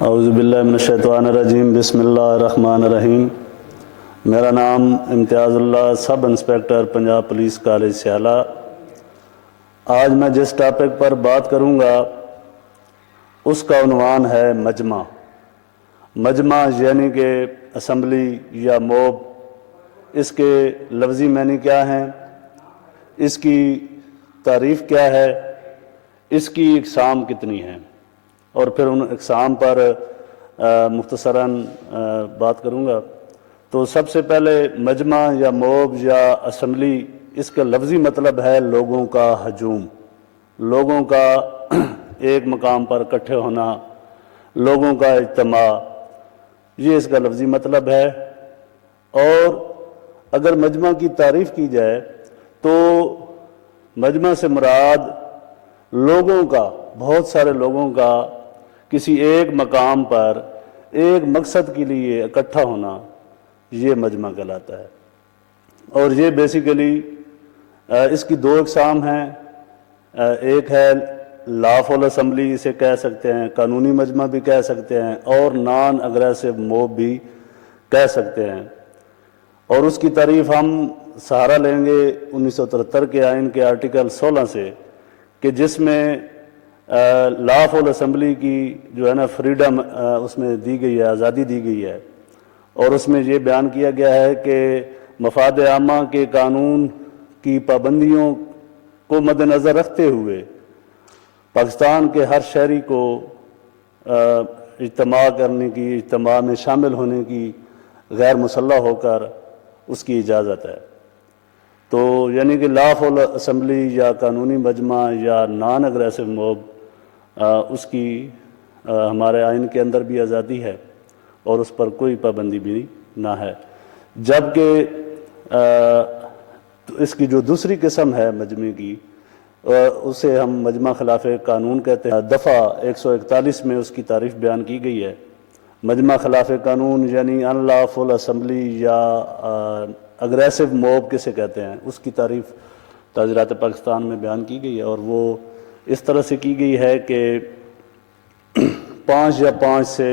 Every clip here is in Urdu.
اعوذ باللہ من الشیطان الرجیم، بسم اللہ الرحمن الرحیم۔ میرا نام Imtiaz Ullah, sub inspector Punjab police college Sihala. آج میں جس ٹاپک پر بات کروں گا اس کا عنوان ہے مجمع۔ مجمع یعنی کہ اسمبلی یا موب، اس کے لفظی معنی کیا ہیں، اس کی تعریف کیا ہے، اس کی اقسام کتنی ہیں، اور پھر ان اقسام پر مختصراً بات کروں گا۔ تو سب سے پہلے مجمع یا موب یا اسمبلی، اس کا لفظی مطلب ہے لوگوں کا ہجوم، لوگوں کا ایک مقام پر اکٹھے ہونا، لوگوں کا اجتماع، یہ اس کا لفظی مطلب ہے۔ اور اگر مجمع کی تعریف کی جائے تو مجمع سے مراد لوگوں کا، بہت سارے لوگوں کا کسی ایک مقام پر ایک مقصد کے لیے اکٹھا ہونا، یہ مجمع کہلاتا ہے۔ اور یہ بیسیکلی اس کی دو اقسام ہیں، ایک ہے لافل اسمبلی اسے کہہ سکتے ہیں، قانونی مجمع بھی کہہ سکتے ہیں، اور نان اگریسو موب بھی کہہ سکتے ہیں۔ اور اس کی تعریف ہم سہارا لیں گے 1973 کے آئین کے آرٹیکل 16 سے، کہ جس میں لا فل اسمبلی کی جو ہے نا فریڈم اس میں دی گئی ہے، آزادی دی گئی ہے۔ اور اس میں یہ بیان کیا گیا ہے کہ مفاد عامہ کے قانون کی پابندیوں کو مد نظر رکھتے ہوئے پاکستان کے ہر شہری کو اجتماع کرنے کی، اجتماع میں شامل ہونے کی، غیر مسلح ہو کر اس کی اجازت ہے۔ تو یعنی کہ لا فل اسمبلی یا قانونی مجمع یا نان اگریسو موب، اس کی ہمارے آئین کے اندر بھی آزادی ہے اور اس پر کوئی پابندی بھی نہ ہے۔ جبکہ اس کی جو دوسری قسم ہے مجمع کی، اسے ہم مجمع خلاف قانون کہتے ہیں۔ دفعہ 141 میں اس کی تعریف بیان کی گئی ہے۔ مجمع خلاف قانون یعنی ان لا فل اسمبلی یا اگریسو موب کسے کہتے ہیں، اس کی تعریف تعزیرات پاکستان میں بیان کی گئی ہے، اور وہ اس طرح سے کی گئی ہے کہ 5 یا 5 سے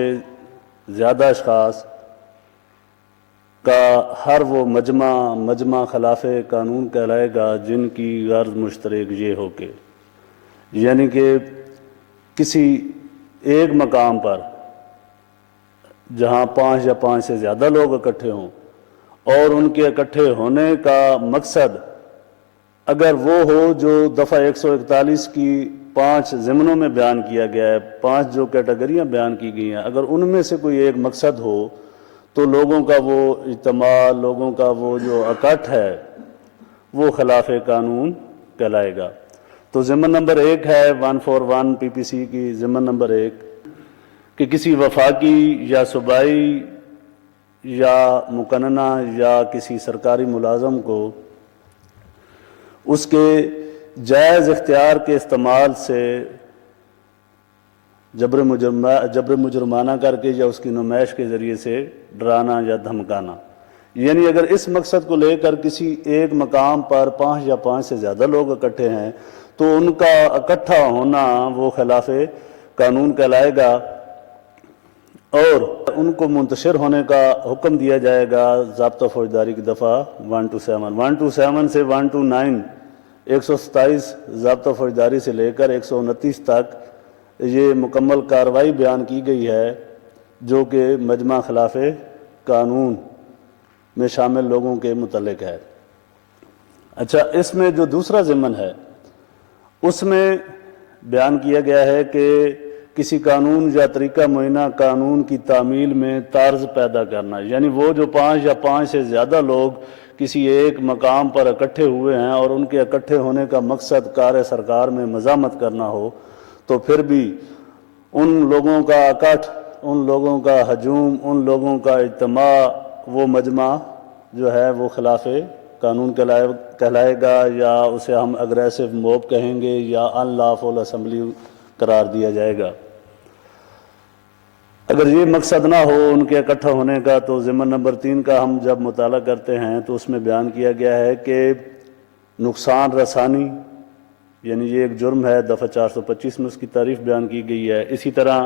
زیادہ اشخاص کا ہر وہ مجمع خلاف قانون کہلائے گا جن کی غرض مشترک یہ ہو کہ، یعنی کہ کسی ایک مقام پر جہاں 5 یا 5 سے زیادہ لوگ اکٹھے ہوں، اور ان کے اکٹھے ہونے کا مقصد اگر وہ ہو جو دفعہ 141 کی 5 ضمنوں میں بیان کیا گیا ہے، 5 جو کیٹیگریاں بیان کی گئی ہیں، اگر ان میں سے کوئی ایک مقصد ہو تو لوگوں کا وہ اجتماع، لوگوں کا وہ جو اکٹھ ہے، وہ خلاف قانون کہلائے گا۔ تو ضمن نمبر 1 ہے 141 پی پی سی کی ضمن نمبر 1 کہ کسی وفاقی یا صوبائی یا مقننہ یا کسی سرکاری ملازم کو اس کے جائز اختیار کے استعمال سے جبر مجرمانہ کر کے یا اس کی نمائش کے ذریعے سے ڈرانا یا دھمکانا، یعنی اگر اس مقصد کو لے کر کسی ایک مقام پر 5 یا 5 سے زیادہ لوگ اکٹھے ہیں تو ان کا اکٹھا ہونا وہ خلاف قانون کہلائے گا، اور ان کو منتشر ہونے کا حکم دیا جائے گا ضابطہ فوجداری کی دفعہ 127 سے 129، 127 ضابطہ فوجداری سے لے کر 129 تک یہ مکمل کارروائی بیان کی گئی ہے جو کہ مجمع خلاف قانون میں شامل لوگوں کے متعلق ہے۔ اچھا، اس میں جو دوسرا ضمن ہے اس میں بیان کیا گیا ہے کہ کسی قانون یا طریقہ معینہ قانون کی تعمیل میں طرز پیدا کرنا، یعنی وہ جو 5 یا 5 سے زیادہ لوگ کسی ایک مقام پر اکٹھے ہوئے ہیں اور ان کے اکٹھے ہونے کا مقصد کار سرکار میں مزاحمت کرنا ہو، تو پھر بھی ان لوگوں کا اکٹھ، ان لوگوں کا ہجوم، ان لوگوں کا اجتماع، وہ مجمع جو ہے وہ خلاف قانون کہلائے گا، یا اسے ہم اگریسو موب کہیں گے یا ان لا فل اسمبلی قرار دیا جائے گا۔ اگر یہ مقصد نہ ہو ان کے اکٹھا ہونے کا تو ضمن نمبر 3 کا ہم جب مطالعہ کرتے ہیں تو اس میں بیان کیا گیا ہے کہ نقصان رسانی، یعنی یہ ایک جرم ہے، دفعہ 425 میں اس کی تعریف بیان کی گئی ہے۔ اسی طرح